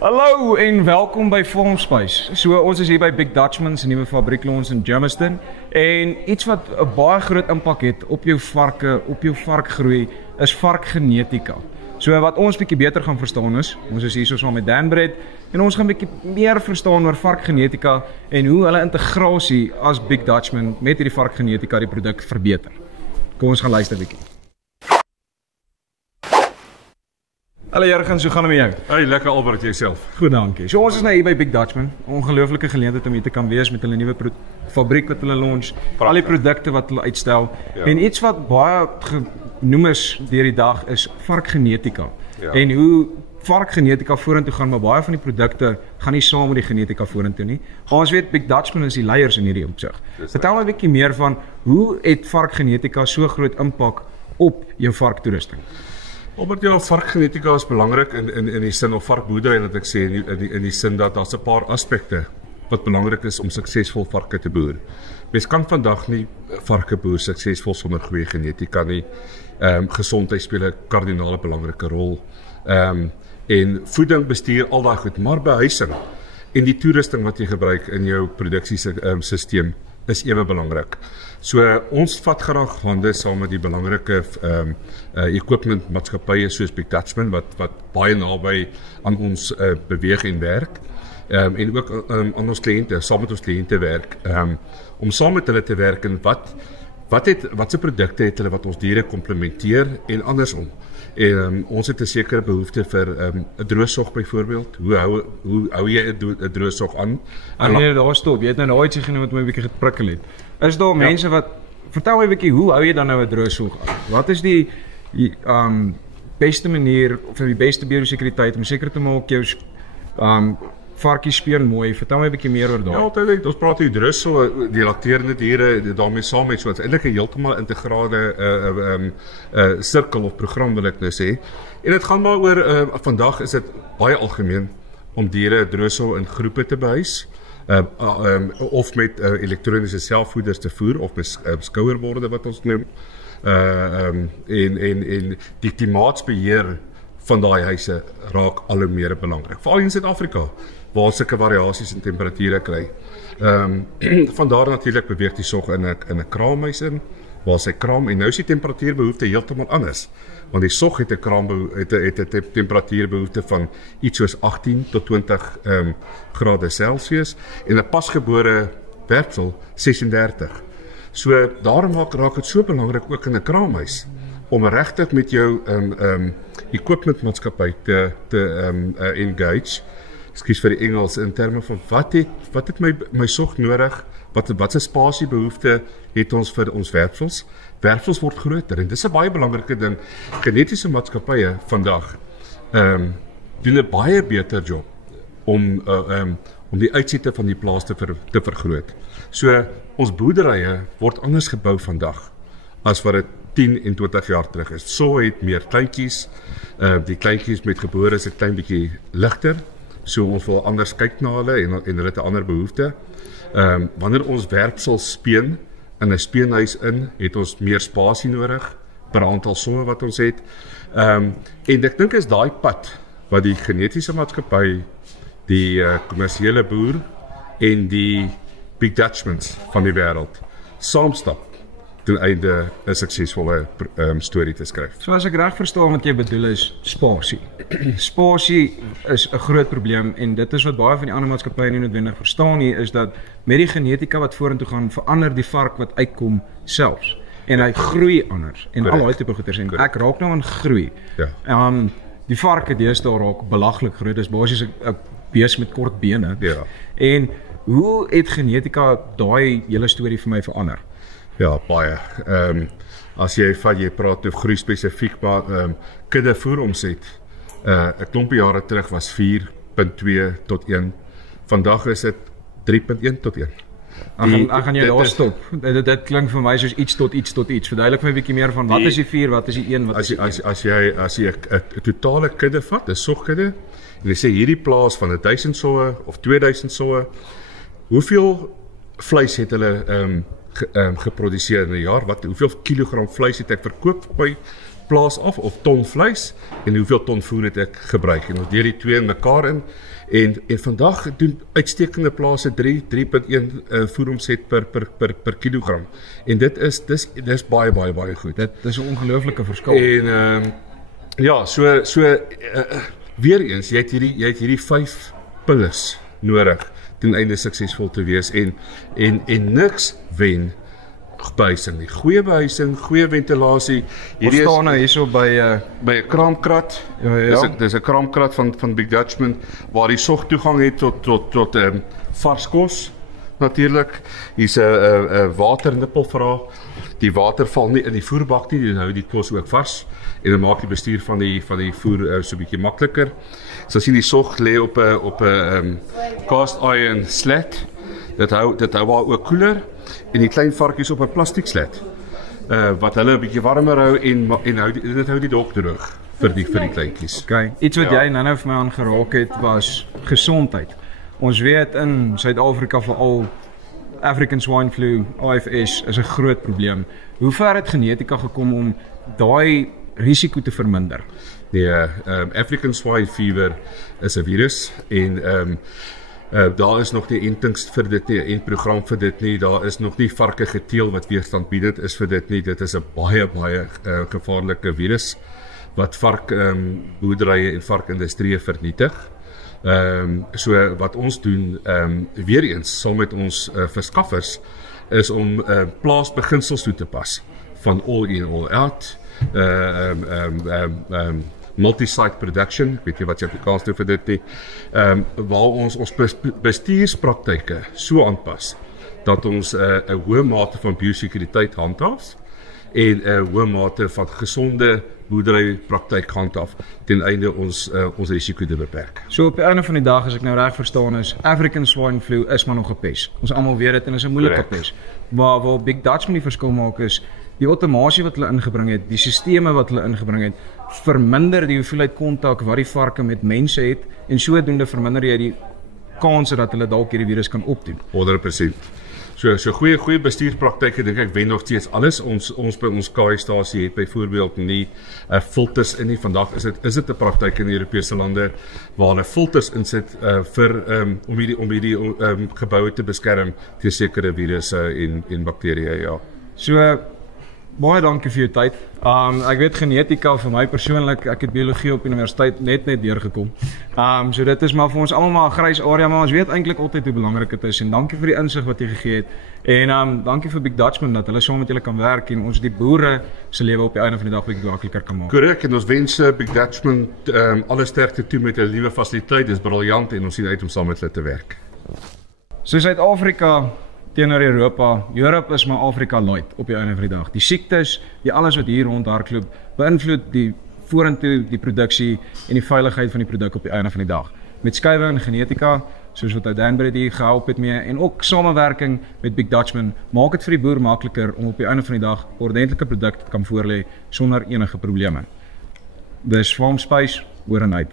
Hallo en welkom by Farmspice. So ons is hier by Big Dutchman se nuwe fabrieklons in Germiston en iets wat 'n baie groot impak het op jou varke, op jou varkgroei is varkgenetika. So wat ons bietjie beter gaan verstaan is, ons is hier so saam met Dan Brett en ons gaan bietjie meer verstaan oor varkgenetika en hoe hulle integrasie as Big Dutchman met hierdie varkgenetika die produk verbeter. Kom ons gaan luister bietjie. Hallo Jurgens, hoe gaan het met jou? Hey, lekker Albert, jyself. Goed, dankie. So ons is nou hier by Big Dutchman. Ongelooflike geleentheid om hier te kan wees met hulle nuwe fabriek wat hulle launch, al die produkte wat hulle uitstel. Ja. En iets wat baie genoem is deur die dag is varkgenetika. Ja. En hoe varkgenetika vorentoe gaan, maar baie van die produkte gaan nie saam met die genetika vorentoe nie. Maar ons weet Big Dutchman is die leiers in hierdie opsig. Vertel my 'n bietjie meer van hoe het varkgenetika so groot impak op jou varktoerusting? Albert, ja, varkgenetika is belangrik in die sin of varkboerdery, en dat ek sê in die sin dat daar's 'n paar aspekte wat belangrik is om suksesvol varke te boer. Mens kan vandag nie varke boer suksesvol sonder goeie genetika nie. Gesondheid speel 'n kardinale belangrike rol. En voeding bestuur al daai goed, maar behuising en die toerusting wat jy gebruik in jou produksiesisteem is ewe belangrik. So ons vat graag hande saam met die belangrike equipment maatskappye soos Big Dutchman wat baie naby aan ons beweeg en werk. En ook aan ons kliënte, saam met ons kliënte werk, om saam met hulle te werk en watse produkte het hulle wat ons diere komplementeer en andersom. En ons het 'n sekere behoefte vir 'n droogsorg byvoorbeeld. Hoe hou jy 'n droogsorg aan? Nee, daar stop. Jy het nou nooit genoem wat my 'n bietjie geprikkel het. Is daar mense wat vertel my 'n bietjie hoe hou jy dan nou 'n droogsorg aan? Wat is die beste manier of die beste biosekuriteit om seker te maak jou varkies speen mooi? Vertel my 'n bietjie meer oor daai. Ja, altyd, ons praat hier droogsorg, die lakterende diere daarmee saam met so wat eintlik 'n heeltemal integrale sirkel of program wil ek nou sê. En dit gaan maar oor vandag is dit baie algemeen om diere droogsorg in groepe te behuis. Of met elektroniese selfvoeders te voer of met skouerborde wat ons noem. En die klimaatsbeheer van daai huise raak al hoe meer belangrik. Veral in Suid-Afrika waar sulke variasies in temperature kry. Vandaar natuurlik beweeg die sorg in 'n kraamhuis in waar sy kraam en nou is die temperatuurbehoefte heeltemal anders. Want die sog het 'n temperatuurbehoefte van iets soos 18 tot 20 grade Celsius en 'n pasgebore werpsel 36. So daarom raak dit so belangrik ook in 'n kraamhuis om regtig met jou equipment maatskappy te engage. Ekskuus vir die Engels in terme van wat het my sog nodig? Wat 'n spasiebehoefte het ons vir ons werpsels? Werpsels word groter en dis 'n baie belangrike ding. Genetiese maatskappye vandag doen 'n baie beter job om die uitsette van die plaas te vergroot. So ons boerderye word anders gebou vandag as wat dit 10 en 20 jaar terug is. So het meer kleintjies, die kleintjies met gebore is 'n klein bietjie ligter. So ons wil anders kyk na hulle en hulle het 'n ander behoefte. Wanneer ons werpsels speen in 'n speenhuis het ons meer spasie nodig per aantal somme wat ons het. En ek dink is daai pad wat die genetiese maatskappy, die kommersiële boer en die Big Dutchmans van die wêreld saamstap ten einde 'n suksesvolle storie te skryf. So as ek reg verstaan wat jy bedoel is spasie. Spasie is 'n groot probleem en dit is wat baie van die ander maatskappye nie noodwendig verstaan nie, is dat met die genetika wat vorentoe gaan, verander die vark wat uitkom selfs. En hy groei anders en al daai tipe goeders en ek raak nou aan groei. Ja. Die varke deesdae raak belaglik groot. Dis basies 'n bees met kort bene. Ja. En hoe het genetika daai hele storie vir my verander? Ja, baie. As jy praat oor groei spesifiek, maar kuddevoer omset 'n klompie jare terug was 4.2 tot 1. Vandag is dit 3.1 tot 1. Ek gaan jy daar stop. Dit klink vir my soos iets tot iets tot iets. Verduidelik my 'n bietjie meer van wat is die 4, wat is die 1, wat is die 1? As jy 'n totale kudde vat, 'n sogkudde, en jy sê hierdie plaas van 1000 soe of 2000 soe, hoeveel vleis het hulle geproduseer in 'n jaar? Hoeveel kilogram vleis het ek verkoop by plaas af of ton vleis en hoeveel ton voer het ek gebruik en ons deel die twee in mekaar in en vandag doen uitstekende plase 3.1 voeromset per kilogram en dis baie goed. Dit is 'n ongelooflike verskil. En ja, weer eens, jy het hierdie 5 pilles nodig ten einde suksesvol te wees en niks wen behuising nie. Goeie behuising, goeie ventilasie. Hierdie is staan nou hierso by 'n kraamkrat. Ja. Dis 'n kraamkrat van Big Dutchman waar die sog toegang het tot vars kos. Natuurlik, hier's 'n waternippel vir haar. Die water val nie in die voerbak nie, dit hou die kos ook vars en dit maak die bestuur van die voer so 'n bietjie makliker. So as jy die sog lê op 'n cast iron slat, dit hou haar ook koeler en die klein varkies op 'n plastiek slat. Wat hulle 'n bietjie warmer hou en dit hou die dok droog vir die kleintjies. Okay, iets wat jy nou vir my aangeraak het was gesondheid. Ons weet in Suid-Afrika veral African swine flu, AFS, is 'n groot probleem. Hoe ver het genetika gekom om daai risiko te verminder? Nee, African swine fever is 'n virus en daar is nog nie entings vir dit nie, 'n program vir dit nie. Daar is nog nie varke geteel wat weerstandbiedend is vir dit nie. Dit is 'n baie gevaarlike virus wat varkboerderye en varkindustrie vernietig. So wat ons doen weer eens saam met ons verskaffers is om plaasbeginsels toe te pas van all in all out, multi-site production, weet jy wat jy Afrikaans doen vir dit nie, waar ons bestuurspraktyke so aanpas dat ons 'n hoë mate van biosekuriteit handhaaf en 'n hoë mate van gesonde boerderypraktyk handhaaf ten einde ons risiko te beperk. So op die einde van die dag, as ek nou reg verstaan is, African swine flu is maar nog 'n pes. Ons almal weet dit en is 'n moeilike pes. Waar Big Dutchman die verskil maak is die outomasie wat hulle ingebring het, die sisteme wat hulle ingebring het, verminder die hoeveelheid kontak wat die varke met mense het en sodoende verminder jy die kanse dat hulle dalk hierdie virus kan opdoen. 100%. So goeie bestuurspraktyke dink ek wen nog steeds alles. Ons by ons KI-stasie het byvoorbeeld nie filters in nie. Vandag is dit 'n praktyk in die Europese lande waar hulle filters insit om hierdie geboue te beskerm teen sekere virusse en bakterieë, ja. So baie dankie vir jou tyd. Ek weet genetika vir my persoonlik, ek het biologie op universiteit net deurgekom. So dit is maar vir ons almal maar 'n grys area, maar ons weet eintlik altyd hoe belangrik dit is en dankie vir die insig wat jy gegee het. En dankie vir Big Dutchman dat hulle saam met julle kan werk en ons die boere se lewe op die einde van die dag bietjie makliker kan maak. Korrek, en ons wens Big Dutchman alle sterkte toe met 'n nuwe fasiliteit. Dis briljant en ons sien uit om saam met hulle te werk. So Suid-Afrika teenoor Europa, Europe is maar Afrika light op die einde van die dag. Die siektes, die alles wat hier rond hardloop, beïnvloed die vorentoe die produksie en die veiligheid van die produk op die einde van die dag. Met skuwe en genetika, soos wat Danbury gehelp het mee en ook samewerking met Big Dutchman, maak dit vir die boer makliker om op die einde van die dag 'n ordentlike produk te kan voorlê sonder enige probleme. Dis Farm Space, oor en uit.